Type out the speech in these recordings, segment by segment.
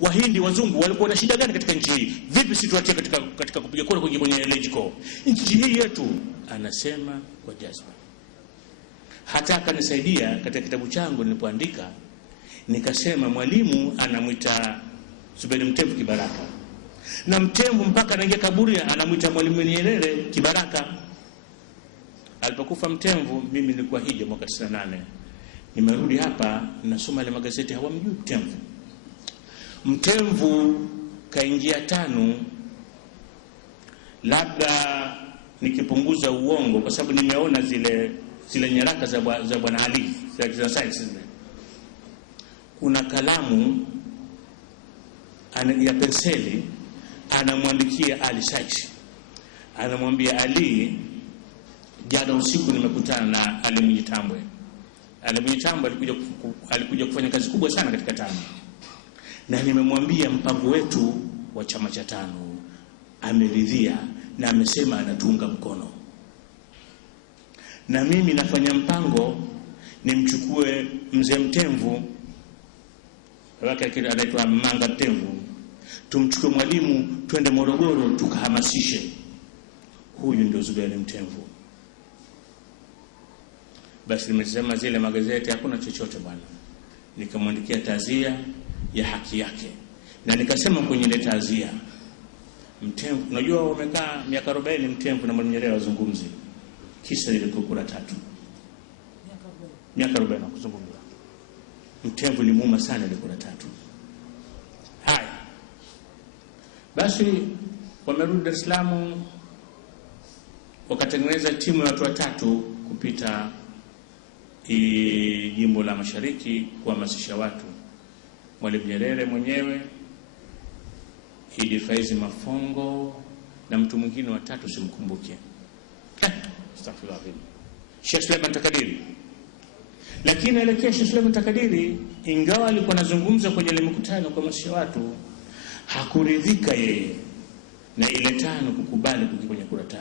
Wahindi, wazungu walikuwa na shida gani katika nchi hii? Vipi sisi tuatie katika kupiga kura kwenye electoral nchi hii yetu? Anasema kwa jazba. Hata akanisaidia katika kitabu changu nilipoandika, nikasema Mwalimu anamuita Zuberi Mtemvu kibaraka, na Mtemvu mpaka anaingia kaburi anamuita Mwalimu Nyerere kibaraka. Alipokufa Mtemvu, mimi nilikuwa hija mwaka 98. Nimerudi hapa nasoma ile magazeti, hawamjui Mtemvu. Mtemvu kaingia tano, labda nikipunguza uongo kwa sababu nimeona zile nyaraka za Bwana Ali za science. Kuna kalamu ya penseli anamwandikia Ali Said, anamwambia Ali, jana usiku nimekutana na Ali Mnyitambwe. Ali Mnyitambwe alikuja kufanya kazi kubwa sana katika tano, na nimemwambia mpango wetu wa chama cha tano ameridhia na amesema anatunga mkono, na mimi nafanya mpango nimchukue mzee Mtemvu, wake anaitwa Manga Mtemvu, tumchukue Mwalimu twende Morogoro tukahamasishe. Huyu ndio Zuberi Mtemvu. Basi nimesema zile magazeti hakuna chochote bwana, nikamwandikia tazia ya haki yake, na nikasema kwenye ile tazia, Mtemvu, unajua wamekaa miaka 40 Mtemvu na Mwalimu Nyerere wazungumzi, kisa ile kura 3 miaka 40 kuzungumza. Mtemvu ni muuma sana ile kura 3. Haya basi, wamerudi Dar es Salaam, wakatengeneza timu ya watu watatu kupita jimbo la Mashariki kuhamasisha watu. Mwalimu Nyerere mwenyewe, Idi Faizi Mafongo na mtu mwingine watatu simkumbuke. Astaghfirullah. Sheikh Suleiman Takadiri. Lakini elekea Sheikh Suleiman Takadiri, ingawa alikuwa anazungumza kwenye ile mkutano kwa masha watu, hakuridhika yeye na ile tano kukubali kwenye kura 3.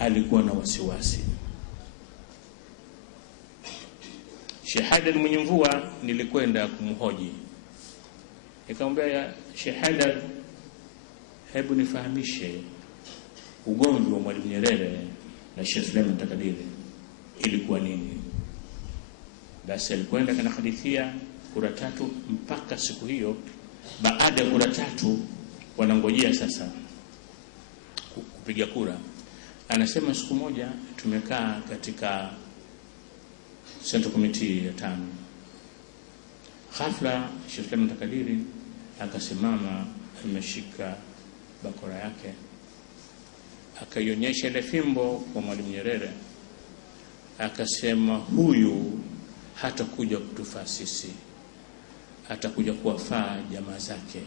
Alikuwa na wasiwasi. Sheikh Haidar Mwenyemvua nilikwenda kumhoji, nikamwambia Sheikh Haidar, hebu nifahamishe ugomvi wa Mwalimu Nyerere na Sheikh Suleiman Takadiri ilikuwa nini? Basi alikwenda kana hadithia kura 3 mpaka siku hiyo. Baada ya kura 3 wanangojea sasa kupiga kura. Anasema siku moja tumekaa katika Central Committee ya 5. Ghafla Sheikh Suleiman Takadiri akasimama, ameshika bakora yake, akaionyesha ile fimbo kwa Mwalimu Nyerere, akasema huyu hatakuja kutufaa sisi, atakuja kuwafaa jamaa zake.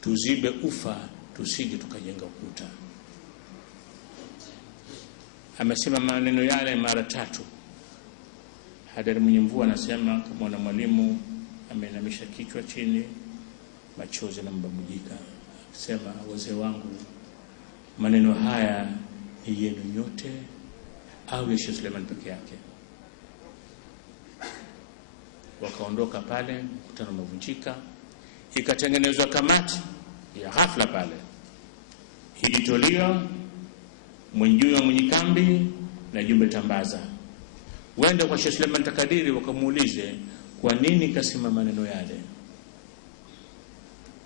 Tuzibe ufa tusije tukajenga ukuta. Amesema maneno yale mara 3. Haidar Mwenyemvua anasema kama na Mwalimu ameinamisha kichwa chini, machozi yanambubujika, akisema wazee wangu, maneno haya ni yenu nyote au ya Sheikh Suleiman peke yake? Wakaondoka pale, mkutano umevunjika, ikatengenezwa kamati ya ghafla pale, Hiditolio, Mwenjua Mwenyikambi na Jumbe Tambaza. Wenda kwa Sheikh Suleiman Takadiri wakamuulize kwa nini kasema maneno yale.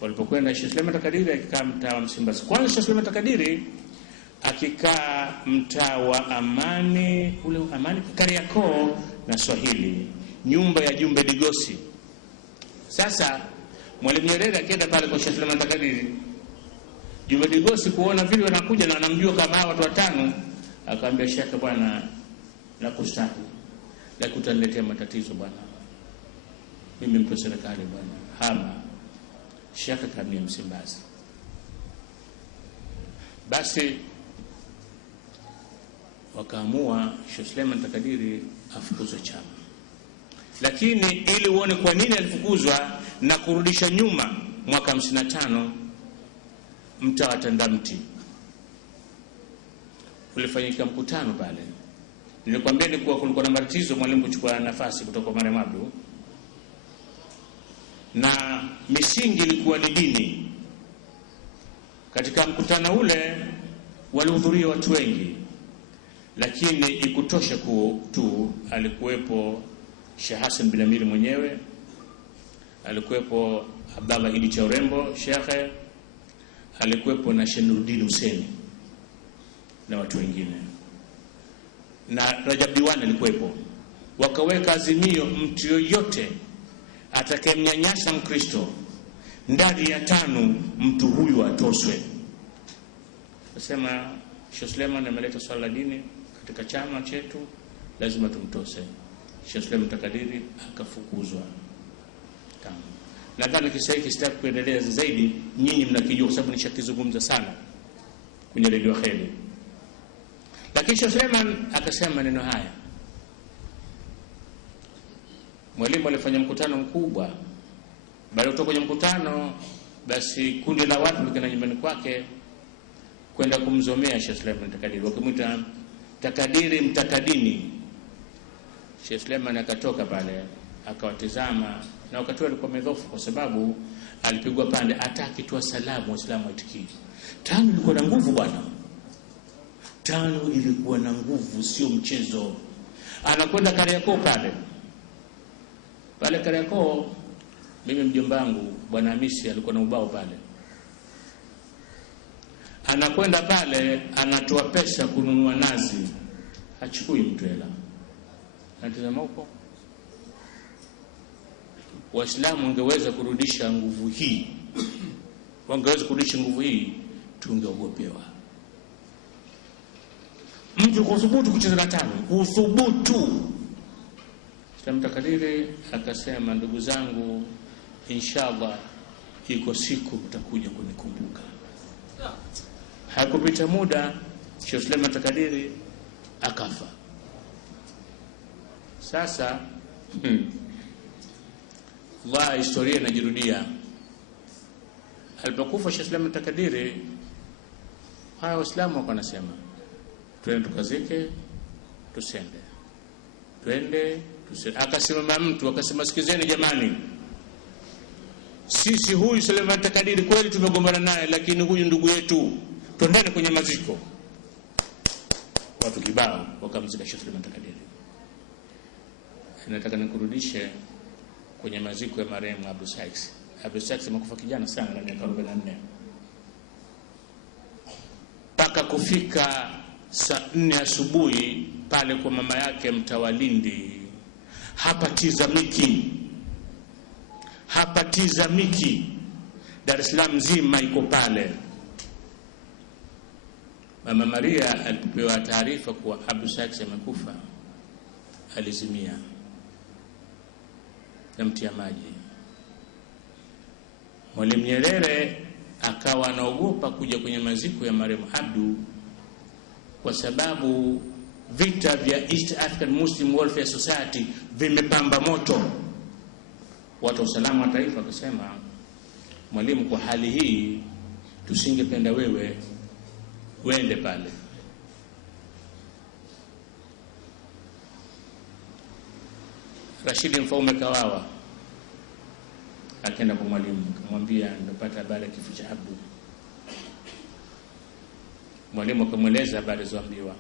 Walipokwenda, Sheikh Suleiman Takadiri akikaa mtaa wa Msimbazi. Kwanza Sheikh Suleiman Takadiri akikaa mtaa wa Amani, ule Amani Kariakoo na Swahili, nyumba ya Jumbe Digosi. Sasa Mwalimu Nyerere akienda pale kwa Sheikh Suleiman Takadiri, Jumbe Digosi kuona vile wanakuja na anamjua kama watu 5, akamwambia Sheikh, bwana nakustahi, lakini utaniletea matatizo bwana, mimi mtu serikali bwana, hama. Sheikh kamia Msimbazi. Basi wakaamua Sheikh Suleiman Takadiri afukuzwe chama. Lakini ili uone kwa nini alifukuzwa na kurudisha nyuma, mwaka 55 mtaa wa Tandamti ulifanyika mkutano pale. Nilikwambia ni kuwa kulikuwa na matatizo Mwalimu kuchukua nafasi kutoka Mariam Abdu. na misingi ilikuwa ni dini. Katika mkutano ule walihudhuria watu wengi, lakini ikutosha tu alikuwepo Sheikh Hassan bin Amir mwenyewe, alikuwepo Abdallah Idi cha Urembo shekhe, alikuwepo na Sheikh Nuruddin Hussein na watu wengine, na Rajab Diwan alikuwepo. Wakaweka azimio, mtu yoyote atakayemnyanyasa Mkristo ndani ya 5 mtu huyu atoswe. Nasema Sheikh Suleiman ameleta swala la dini katika chama chetu, lazima tumtose. Sheikh Suleiman Takadiri akafukuzwa. Nadhani kisa hiki sitaki kuendelea zaidi, nyinyi mnakijua kwa sababu nishakizungumza sana kwenye Radio Kheri. Lakini Sheikh Suleiman akasema maneno haya. Mwalimu alifanya mkutano mkubwa. Baada kutoka kwenye mkutano, basi kundi la watu likana nyumbani kwake kwenda kumzomea Sheikh Suleiman Takadiri, wakimuita Takadiri mtakadini. Sheikh Suleiman akatoka pale akawatizama, na wakati alikuwa medhofu kwa sababu alipigwa pande, ataki tu salamu Waislamu waitikii. 5 ilikuwa na nguvu bwana. 5 ilikuwa na nguvu, sio mchezo. Anakwenda Kariakoo pale Kariakoo, mimi mjomba wangu bwana Hamisi alikuwa na ubao pale. Anakwenda pale, anatoa pesa kununua nazi, hachukui mtu hela. Anatazama huko. Waislamu wangeweza kurudisha nguvu hii, tungeogopewa. Mtu kuthubutu kucheza na 5, kuthubutu. Suleiman Takadiri akasema, ndugu zangu, inshallah iko siku mtakuja kunikumbuka. Hakupita muda, Sheikh Suleiman Takadiri akafa. Sasa Allah, historia inajirudia. Alipokufa Sheikh Suleiman Takadiri, haya Waislamu wako wanasema, twende tukazike, tusende. Akasimama mtu akasema, sikizeni jamani, sisi huyu Suleiman Takadiri kweli tumegombana naye, lakini huyu ndugu yetu, twendeni kwenye maziko. Watu kibao wakamzika Sheikh Suleiman Takadiri. Nataka nikurudishe kwenye maziko ya marehemu Abdul Sykes. Abdul Sykes amekufa kijana sana, na miaka 44. Paka kufika saa 4 asubuhi pale kwa mama yake Mtawalindi, hapatizamiki. Dar es Salaam nzima iko pale. Mama Maria alipopewa taarifa kuwa Abdul Sykes amekufa, alizimia na mtia maji. Mwalimu Nyerere akawa anaogopa kuja kwenye maziko ya marehemu Abdu, kwa sababu vita vya East African Muslim Welfare Society vimepamba moto. Watu wa usalama wa taifa wakasema, mwalimu, kwa hali hii tusingependa wewe uende pale. Rashidi Mfaume Kawawa akaenda kwa mwalimu, akamwambia nimepata habari ya kifo cha Abdu. Mwalimu akamweleza habari zoambiwa.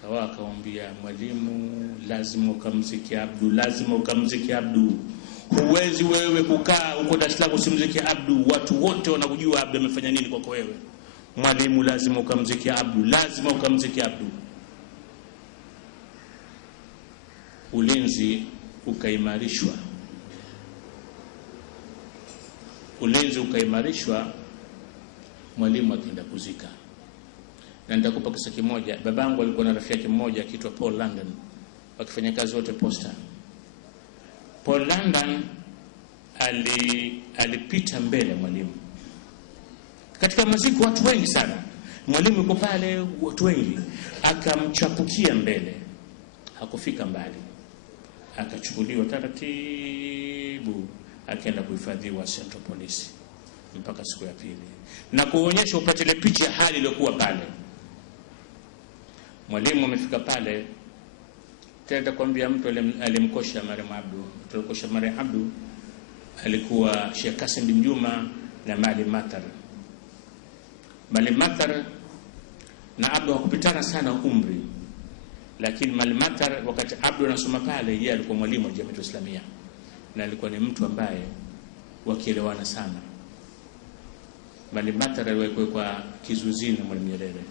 Kawawa akamwambia, mwalimu, lazima ukamzike Abdu. Huwezi wewe kukaa uko Dar es Salaam usimzike Abdu. Watu wote wanakujua Abdu amefanya nini kwako wewe. Mwalimu, lazima ukamzike Abdu. Ulinzi ukaimarishwa. Mwalimu akaenda kuzika. Na nitakupa kisa kimoja. Babangu alikuwa na rafiki yake mmoja akiitwa Paul London, wakifanya kazi wote posta. Paul London alipita mbele mwalimu katika maziko, watu wengi sana. Mwalimu yuko pale, watu wengi, akamchapukia mbele. Hakufika mbali, akachukuliwa taratibu, akaenda kuhifadhiwa Central Police mpaka siku ya pili, na kuonyesha upate ile picha hali iliyokuwa pale. Mwalimu amefika pale, Tenda kwambia mtu alimkosha marehemu Abdu. Tulikosha marehemu Abdu alikuwa Sheikh Kasim bin Juma na Maalim Matar. Maalim Matar na Abdu wakupitana sana umri, lakini Maalim Matar wakati Abdu anasoma pale, yeye alikuwa mwalimu wa Jamiatul Islamia na alikuwa ni mtu ambaye wakielewana sana. Maalim Matar aliwekwa kizuizini na Mwalimu Nyerere.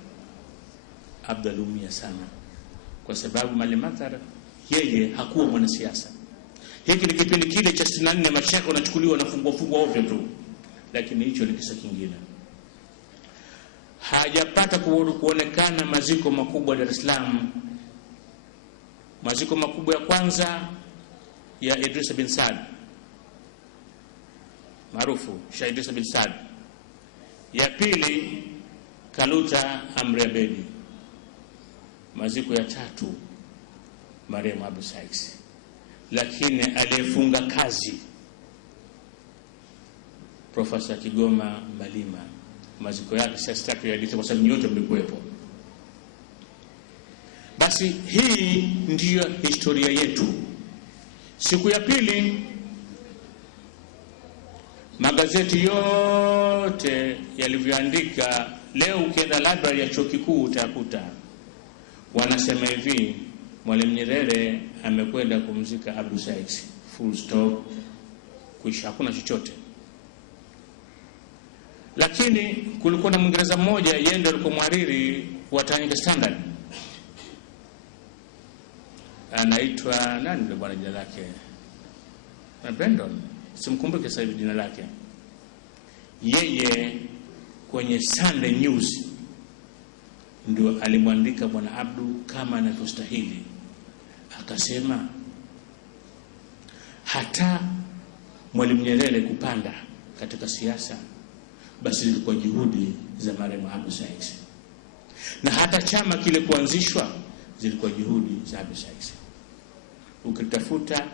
Abdu aliumia sana kwa sababu Maalim Matar yeye hakuwa mwanasiasa. Hiki ni kipindi kile cha 64, mashaka wanachukuliwa na fungwa ovyo tu, lakini hicho ni kisa kingine. Hajapata kuonekana maziko makubwa Dar es Salaam. Maziko makubwa ya kwanza ya Idris bin Saad maarufu Sheikh Idris bin Saad, ya pili Kaluta Amri Abedi, maziko ya tatu marehemu Abdu Sykes. Lakini aliyefunga kazi Profesa Kigoma Malima, maziko yake sasa tatu ya kwa sababu nyote mlikuwepo. Basi hii ndiyo historia yetu. Siku ya pili magazeti yote yalivyoandika, leo ukienda library ya Chuo Kikuu utakuta wanasema hivi: Mwalimu Nyerere amekwenda kumzika Abdu Sykes, full stop, kuisha, hakuna chochote. Lakini kulikuwa na Mwingereza mmoja, yeye ndiye alikuwa mhariri wa Tanganyika Standard, anaitwa nani ndio bwana jina lake, Brandon, simkumbuke sasa hivi jina lake. Yeye kwenye Sunday News ndio alimwandika bwana Abdu kama anavyostahili, akasema hata Mwalimu Nyerere kupanda katika siasa basi zilikuwa juhudi za marehemu Abdu Sykes, na hata chama kile kuanzishwa zilikuwa juhudi za Abdu Sykes. Ukitafuta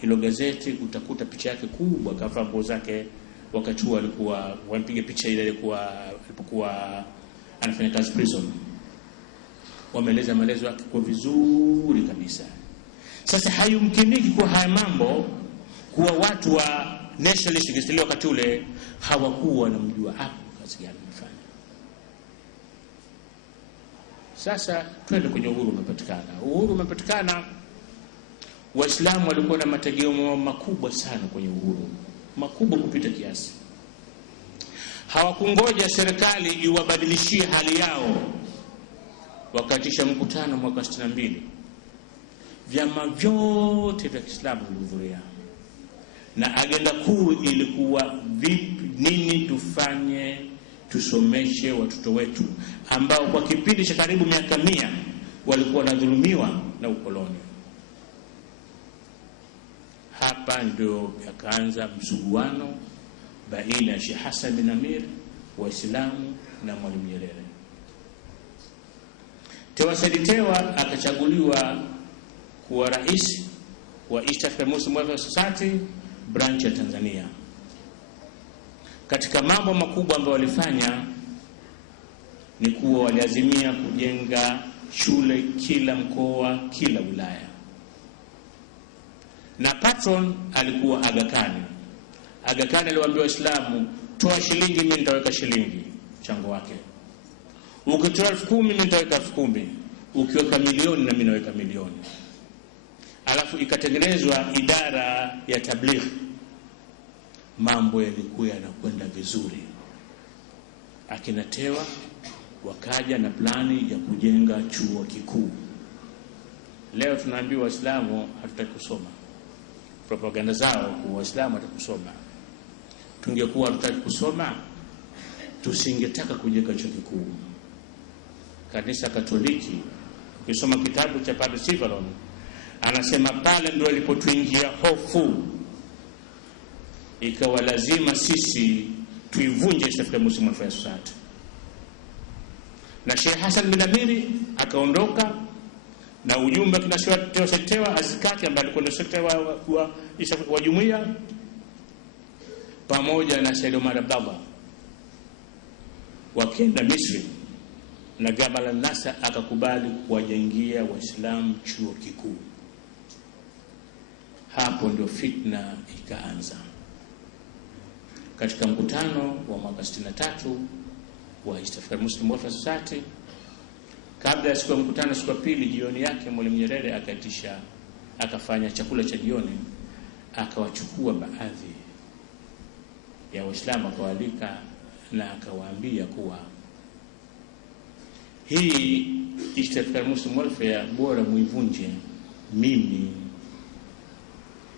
hilo gazeti utakuta picha yake kubwa, kavaa nguo zake wakati huo alikuwa wampiga picha ile alipokuwa anafanya kazi prison. Wameeleza maelezo yake kwa vizuri kabisa. Sasa hayumkiniki kwa haya mambo kuwa watu wa nationalist kistilio wakati ule hawakuwa wanamjua hapo kazi gani anafanya. Sasa twende kwenye uhuru umepatikana. Uhuru umepatikana, Waislamu walikuwa na mategemeo makubwa sana kwenye uhuru, makubwa kupita kiasi. Hawakungoja serikali iwabadilishie hali yao. Wakaitisha mkutano mwaka 62, vyama vyote vya Kiislamu vilihudhuria, na agenda kuu ilikuwa vipi, nini tufanye tusomeshe watoto wetu ambao kwa kipindi cha karibu miaka 100 walikuwa wanadhulumiwa na ukoloni. Hapa ndio yakaanza msuguano baina ya Sheikh Hassan bin Amir, Waislamu na Mwalimu Nyerere. Tewa Said Tewa akachaguliwa kuwa rais wa East African Muslim Welfare Society branch ya Tanzania. Katika mambo makubwa ambayo walifanya ni kuwa waliazimia kujenga shule kila mkoa, kila wilaya, na patron alikuwa Aga Khan. Aga Khan aliwaambia Waislamu, toa shilingi mimi nitaweka shilingi mchango wake, ukitoa 10,000 mimi nitaweka 10,000, ukiweka milioni na mimi naweka milioni. Alafu ikatengenezwa idara ya tabligh. Mambo yalikuwa yanakwenda vizuri. Akina Tewa wakaja na plani ya kujenga chuo kikuu. Leo tunaambiwa Waislamu hatutaki kusoma. Propaganda zao kwa Waislamu hatakusoma. Tungekuwa hatutaki kusoma, tusingetaka kujenga chuo kikuu. Kanisa Katoliki, ukisoma kitabu cha Padre Sivalon, anasema pale ndio ilipotuingia hofu, ikawa lazima sisi tuivunje East African Muslim Welfare Society. Na Sheikh Hassan bin Amiri akaondoka na ujumbe kina Tewa Said Tewa Azikaki ambaye alikuwa ndio sekretari wa jumuiya, pamoja na Said Omar Abdallah, wakaenda Misri, na Gamal al-Nasser akakubali kuwajengia Waislamu chuo kikuu. Hapo ndio fitna ikaanza. Katika mkutano wa mwaka 63 wa East African Muslim Welfare Society, kabla ya siku ya mkutano, siku ya pili, jioni yake, Mwalimu Nyerere akafanya chakula cha jioni, akawachukua baadhi ya Waislamu akawalika na akawaambia kuwa hii East African Muslim Welfare bora muivunje, mimi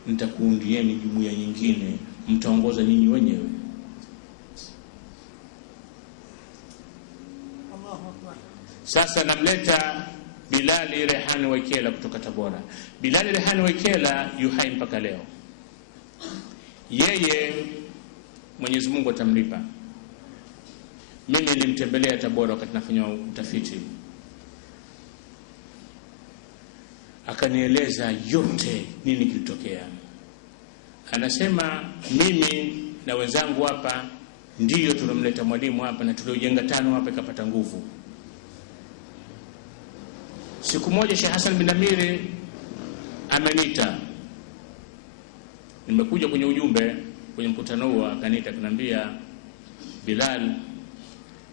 nitakuundieni jumuiya nyingine, mtaongoza nyinyi wenyewe. Sasa namleta Bilali Rehani Waikela kutoka Tabora. Bilali Rehani Waikela yuhai mpaka leo. Yeye Mwenyezi Mungu atamlipa. Mimi nilimtembelea Tabora wakati nafanya utafiti, akanieleza yote nini kilitokea. Anasema mimi na wenzangu hapa ndiyo tulomleta mwalimu hapa na tuliojenga tano hapa ikapata nguvu. Siku moja Sheikh Hassan bin Amiri amenita, nimekuja kwenye ujumbe kwenye mkutano huo, akaniita kunambia, Bilal,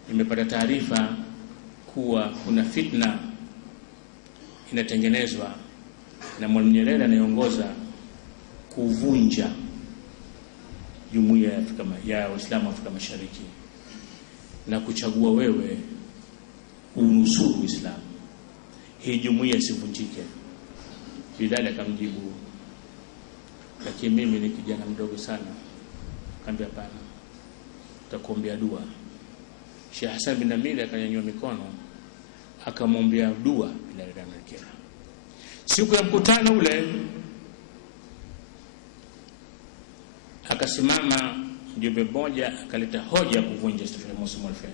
nimepata taarifa kuwa kuna fitna inatengenezwa na Mwalimu Nyerere anayeongoza kuvunja jumuiya ya Waislamu wa Afrika Mashariki na kuchagua wewe unusuru Uislamu, hii jumuiya isivunjike. Bilal akamjibu, lakini mimi ni kijana mdogo sana. Akamwambia, hapana, tutakuombea dua. Sheikh Hassan bin Amiri akanyanyua mikono akamwombea dua Bilal Rehani. Siku ya mkutano ule akasimama mjumbe mmoja akaleta hoja ya kuvunja East African Muslim Welfare.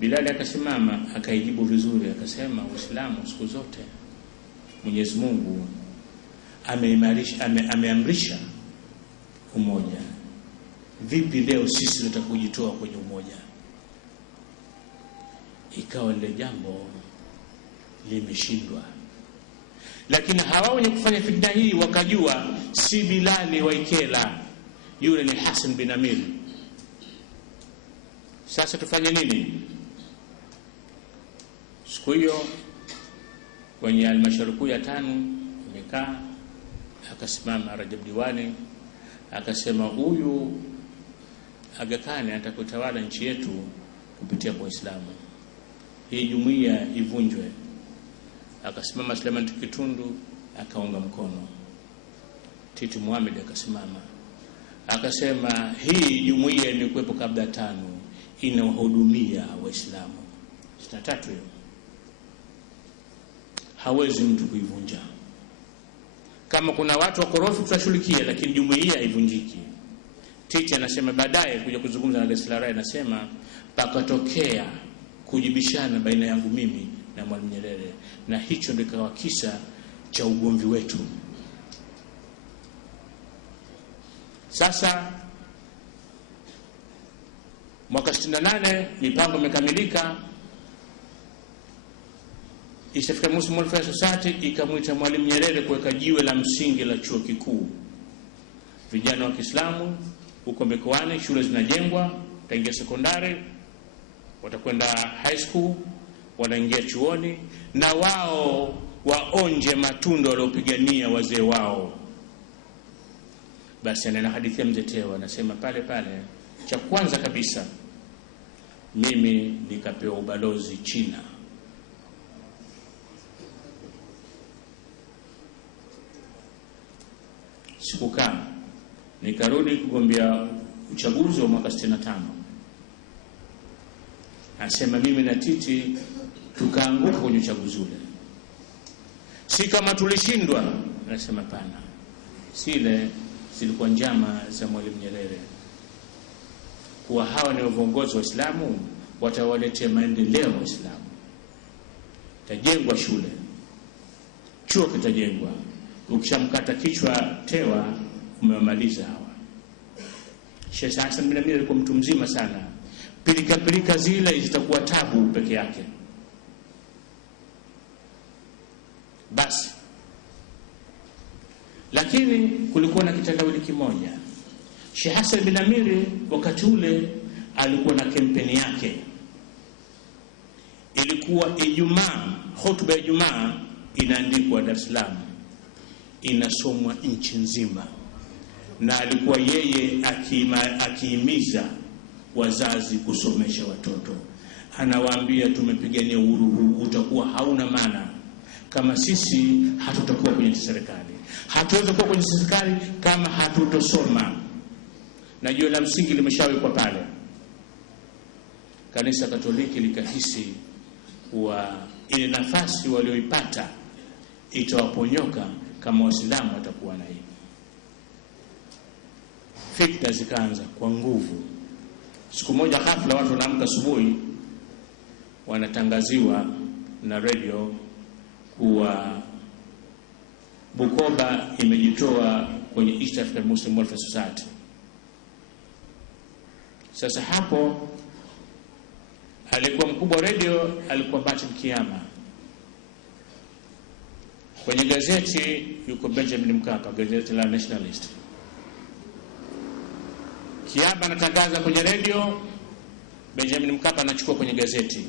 Bilal akasimama akaijibu vizuri, akasema, Uislamu siku zote Mwenyezi Mungu ameamrisha umoja. Vipi leo sisi tunataka kujitoa kwenye umoja? Ikawa ile jambo limeshindwa. Lakini hawa wenye kufanya fitna hii wakajua si Bilali Waikela, yule ni Hassan bin Amiri. Sasa tufanye nini? Siku hiyo kwenye halmashauri kuu ya 5 imekaa, akasimama Rajab Diwani akasema, huyu Aga Khan atakutawala nchi yetu kupitia kwa Uislamu, hii jumuiya ivunjwe. Akasimama Suleiman Kitundu akaunga mkono. Titi Mohamed akasimama akasema, hii jumuiya imekuwepo kabla 5, inawahudumia Waislamu 63 hiyo, hawezi mtu kuivunja. Kama kuna watu wakorofi tutashughulikia, lakini jumuiya haivunjiki. Titi anasema baadaye kuja kuzungumza na Leslare, anasema pakatokea kujibishana baina yangu mimi na Mwalimu Nyerere, na hicho ndio kikawa kisa cha ugomvi wetu. Sasa mwaka 68 mipango imekamilika. East African Muslim Welfare Society ikamwita Mwalimu Nyerere kuweka jiwe la msingi la chuo kikuu. Vijana wa Kiislamu huko mikoani, shule zinajengwa, wataingia sekondari, watakwenda high school, wanaingia chuoni, na wao waonje matunda waliopigania wazee wao. Basi ana hadithi ya Mzee Tewa, anasema pale cha kwanza kabisa mimi nikapewa ubalozi China. Sikukaa, nikarudi kugombea uchaguzi wa mwaka 65. Anasema mimi na Titi tukaanguka kwenye uchaguzi ule. Si kama tulishindwa, anasema pana. Sile zilikuwa njama za Mwalimu Nyerere, kuwa hawa ni viongozi wa Uislamu, watawaletea maendeleo wa Uislamu. Tajengwa shule, chuo kitajengwa, ukishamkata kichwa Tewa umemaliza hawa. Sheikh Hassan bin Amiri alikuwa mtu mzima sana, pilika zile zitakuwa tabu peke yake. Basi Lakini kulikuwa na kitendawili kimoja. Sheikh Hassan bin Amiri wakati ule alikuwa na kampeni yake. Ilikuwa Ijumaa, hotuba ya Ijumaa inaandikwa Dar es Salaam, inasomwa nchi nzima, na alikuwa yeye akihimiza wazazi kusomesha watoto. Anawaambia tumepigania uhuru huu, utakuwa hauna maana kama sisi hatutakuwa kwenye serikali. Hatuwezi kuwa kwenye serikali kama hatutosoma. Na jiwe la msingi limeshawekwa pale. Kanisa Katoliki likahisi kuwa ile nafasi walioipata itawaponyoka kama Waislamu watakuwa na hiyo. Fikra zikaanza kwa nguvu. Siku moja ghafla watu wanaamka asubuhi wanatangaziwa na radio kuwa Bukoba imejitoa kwenye East African Muslim Welfare Society. Sasa hapo alikuwa mkubwa radio, alikuwa Martin Kiama. Kwenye gazeti yuko Benjamin Mkapa, gazeti la Nationalist. Kiama anatangaza kwenye radio, Benjamin Mkapa anachukua kwenye gazeti.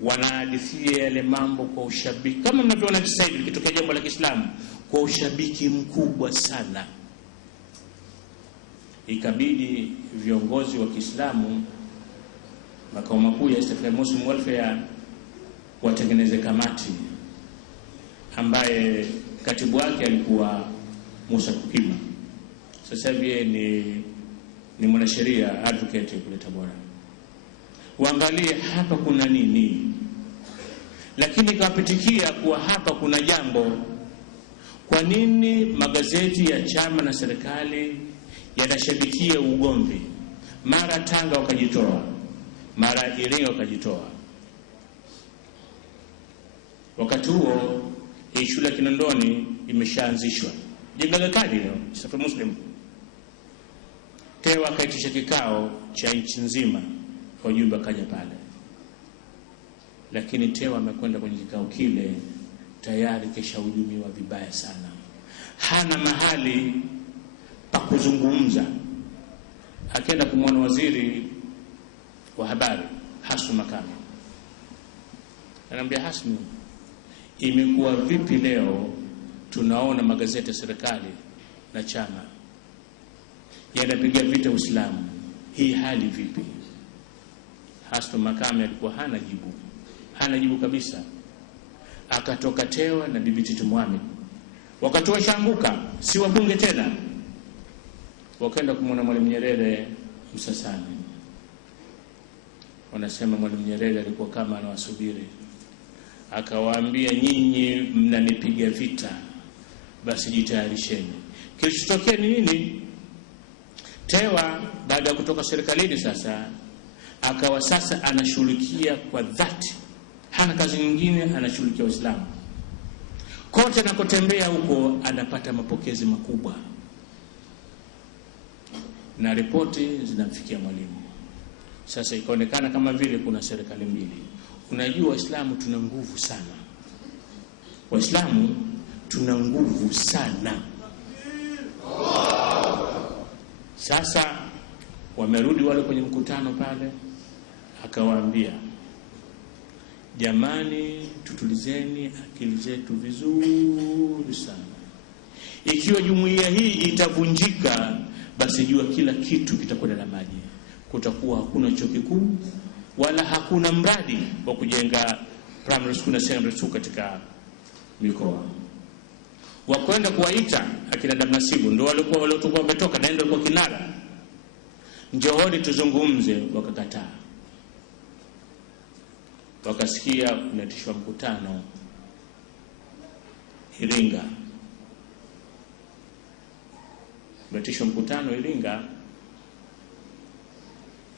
Wanahadithia yale mambo kwa ushabiki, kama mnavyoona sasa hivi kitokea jambo la Kiislamu, kwa ushabiki mkubwa sana. Ikabidi viongozi wa Kiislamu makao makuu ya East African Muslim Welfare watengeneze kamati ambaye katibu wake alikuwa Musa Kukima. Sasa hivi ni mwanasheria advocate kule Tabora. Waangalie hapa kuna nini. Lakini kawapitikia kuwa hapa kuna jambo. Kwa nini magazeti ya chama na serikali yanashabikia ugomvi? Mara Tanga wakajitoa, mara Iringa wakajitoa. Wakati huo shule ya Kinondoni imeshaanzishwa, jengo la kadi leo Safa Muslim. Tewa akaitisha kikao cha nchi nzima, wajumbe akaja pale. Lakini Tewa amekwenda kwenye kikao kile tayari keshahujumiwa vibaya sana. Hana mahali pa kuzungumza. Akaenda kumwona waziri wa habari Hasnu Makame. Anamwambia, Hasnu, imekuwa vipi leo tunaona magazeti ya serikali na chama yanapiga vita Uislamu? Hii hali vipi? Hasnu Makame alikuwa hana jibu kabisa. Akatoka Tewa na Bibi Titi Mohamed, wakati washanguka, si wabunge tena, wakaenda kumwona Mwalimu Nyerere Msasani. Wanasema Mwalimu Nyerere alikuwa kama anawasubiri. Akawaambia, nyinyi mnanipiga vita, basi jitayarisheni. Kilichotokea ni nini? Tewa baada ya kutoka serikalini sasa akawa sasa anashughulikia kwa dhati, hana kazi nyingine, anashughulikia Uislamu. Kote anakotembea huko anapata mapokezi makubwa, na ripoti zinamfikia Mwalimu. Sasa ikaonekana kama vile kuna serikali mbili. Unajua Waislamu tuna nguvu sana. Waislamu tuna nguvu sana. Sasa wamerudi wale kwenye mkutano pale, akawaambia, jamani, tutulizeni akili zetu vizuri sana. Ikiwa jumuiya hii itavunjika, basi jua kila kitu kitakwenda na maji. Kutakuwa hakuna chuo kikuu wala hakuna mradi wa kujenga primary school na secondary school katika mikoa. Wakwenda kuwaita akina Damnasibu, ndio walikuwa wametoka na ndio walikuwa kinara, njooni tuzungumze. Wakakataa. Wakasikia unatishwa mkutano Iringa. Umetishwa mkutano Iringa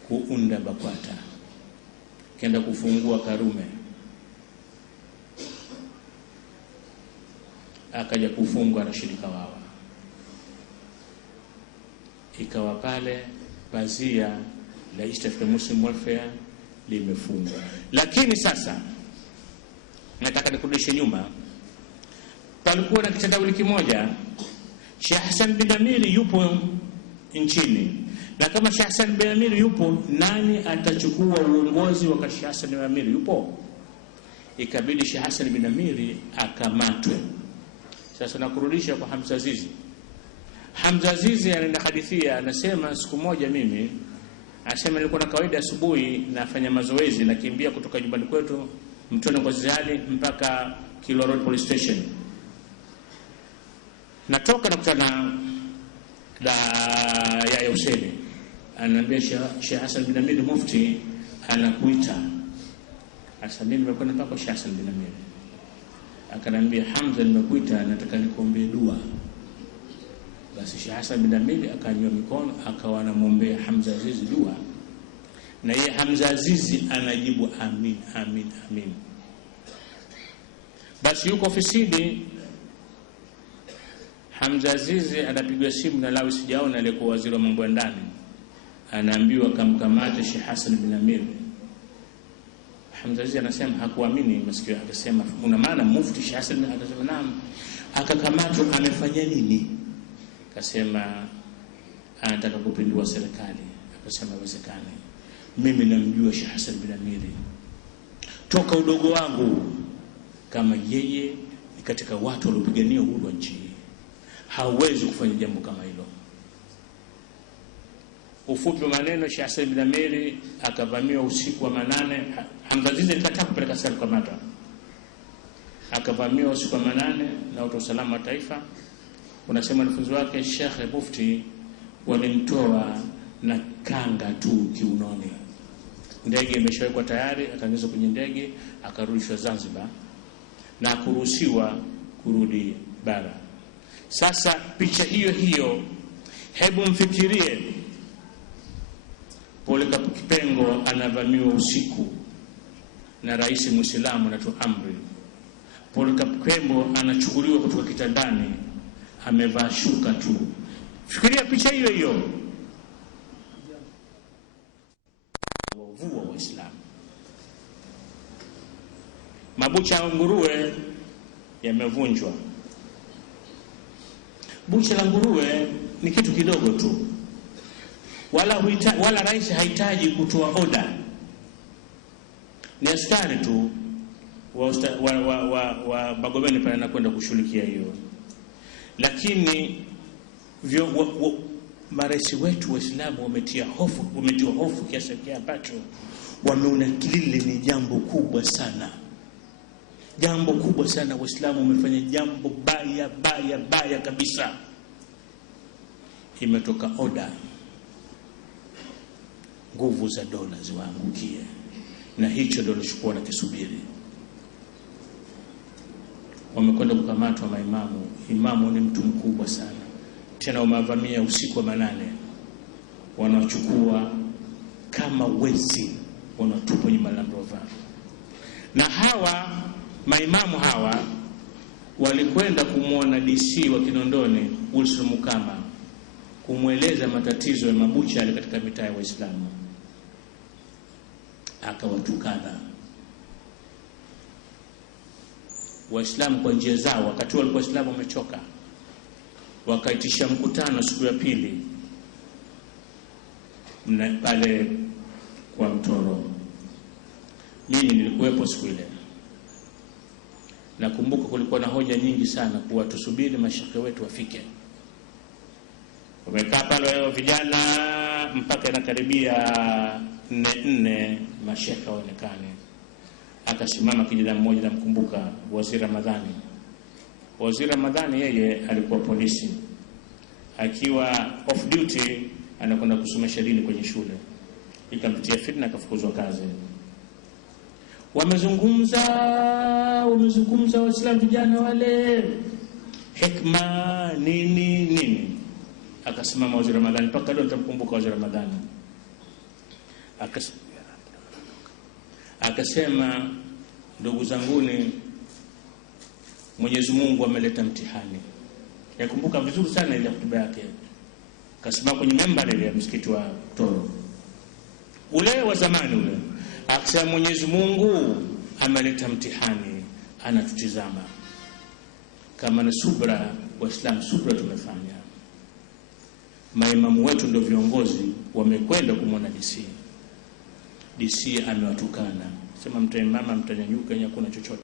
kuunda BAKWATA, kenda kufungua Karume, akaja kufungwa Rashid Kawawa. Ikawa pale pazia la East African Muslim Welfare limefungwa. Lakini sasa nataka nikurudishe nyuma. Palikuwa na kitendawili kimoja Sheikh Hassan bin Amiri yupo nchini, na kama Sheikh Hassan bin Amiri yupo, nani atachukua uongozi wakati Sheikh Hassan bin Amiri yupo? Ikabidi Sheikh Hassan bin Amiri akamatwe. Sasa nakurudisha kwa Hamza Azizi. Hamza Azizi anahadithia, anasema siku moja mimi, anasema nilikuwa na kawaida asubuhi nafanya mazoezi, nakimbia kutoka nyumbani kwetu Mtoni kwa Zali mpaka Kilwa Road Police Station. Natoka nakutana na Yahya Hussein, ananiambia Sheikh Hassan bin Amiri Mufti anakuita. Sasa mimi nimekwenda mpaka Sheikh Hassan bin Amiri, akanambia Hamza, nimekuita nataka nikuombee dua. Basi Sheikh Hassan bin Amiri akanywa mikono akawa anamwombea Hamza Azizi dua, na yeye Hamza Azizi anajibu amin amin amin. Basi yuko ofisini, Hamza Azizi anapigwa simu na Lawi sijaona, alikuwa waziri wa mambo ya ndani, anaambiwa kamkamate Sheikh Hassan bin Amiri. Hamza Azizi anasema hakuamini masikio, akasema una maana mufti Sheikh Hassan? Akasema naam. Akakamatwa, amefanya nini? Akasema anataka kupindua serikali. Akasema haiwezekani, mimi namjua Sheikh Hassan bin Amiri toka udogo wangu, kama yeye ni katika watu waliopigania uhuru wa nchi, hawezi kufanya jambo kama hilo. Ufupi wa maneno, Sheikh Hassan bin Amiri akavamiwa usiku wa manane. Hamza Azizi alikataa kupeleka sala kwa mata, akavamiwa usiku wa manane na watu wa usalama wa taifa. Unasema wanafunzi wake Sheikh Mufti walimtoa na kanga tu kiunoni. Ndege imeshawekwa tayari, akaingizwa kwenye ndege, akarudishwa Zanzibar na kuruhusiwa kurudi bara. Sasa picha hiyo hiyo, hebu mfikirie Polycarp Kipengo anavamiwa usiku na rais Muislamu anatoa amri. Polycarp Kipengo anachukuliwa kutoka kitandani, amevaa shuka tu. Fikiria picha hiyo hiyo. Wavua Waislamu. Mabucha ya nguruwe yamevunjwa. Bucha la nguruwe ni kitu kidogo tu, wala rais hahitaji kutoa oda, ni askari tu wa Magomeni pale anakwenda kushughulikia hiyo. Lakini marais wetu Waislamu wametia hofu kiasi ambacho wameona kilile ni jambo kubwa sana. Jambo kubwa sana. Waislamu wamefanya jambo baya kabisa. Imetoka oda, nguvu za dola ziwaangukie, na hicho ndio lichukua na kisubiri. Wamekwenda kukamatwa maimamu. Imamu ni mtu mkubwa sana, tena wamevamia usiku wa manane, wanachukua kama wezi, wanatupa kwenye Land Rover. Na hawa maimamu hawa walikwenda kumwona DC wa Kinondoni Wilson Mukama, kumweleza matatizo ya mabucha yale katika mitaa ya Waislamu. Akawatukana Waislamu kwa njia zao. Wakati walikuwa Waislamu wamechoka, wakaitisha mkutano siku ya pili pale kwa Mtoro. Mimi nilikuwepo siku ile. Nakumbuka kulikuwa na hoja nyingi sana kuwa tusubiri mashekhe wetu wafike. Wamekaa pale vijana mpaka inakaribia 4 mashekhe waonekane. Akasimama kijana mmoja, namkumbuka, Waziri Ramadhani. Waziri Ramadhani yeye alikuwa polisi, akiwa off duty anakwenda kusomesha dini kwenye shule. Ikampitia fitna, akafukuzwa kazi. Wamezungumza Waislamu vijana wale, hikma nini. Akasimama Waziri Ramadhani, mpaka leo nitamkumbuka Waziri Ramadhani. Akasema, ndugu zanguni, Mwenyezi Mungu ameleta mtihani. Nakumbuka vizuri sana ile hotuba yake. Akasimama kwenye membari ile ya msikiti wa Toro ule wa zamani ule, akasema Mwenyezi Mungu ameleta mtihani, anatutizama. Kama na subra, Waislamu subra tumefanya. maimamu wetu ndio viongozi wamekwenda kumwona DC amewatukana, sema mtaimama mtanyanyuka, hakuna chochote.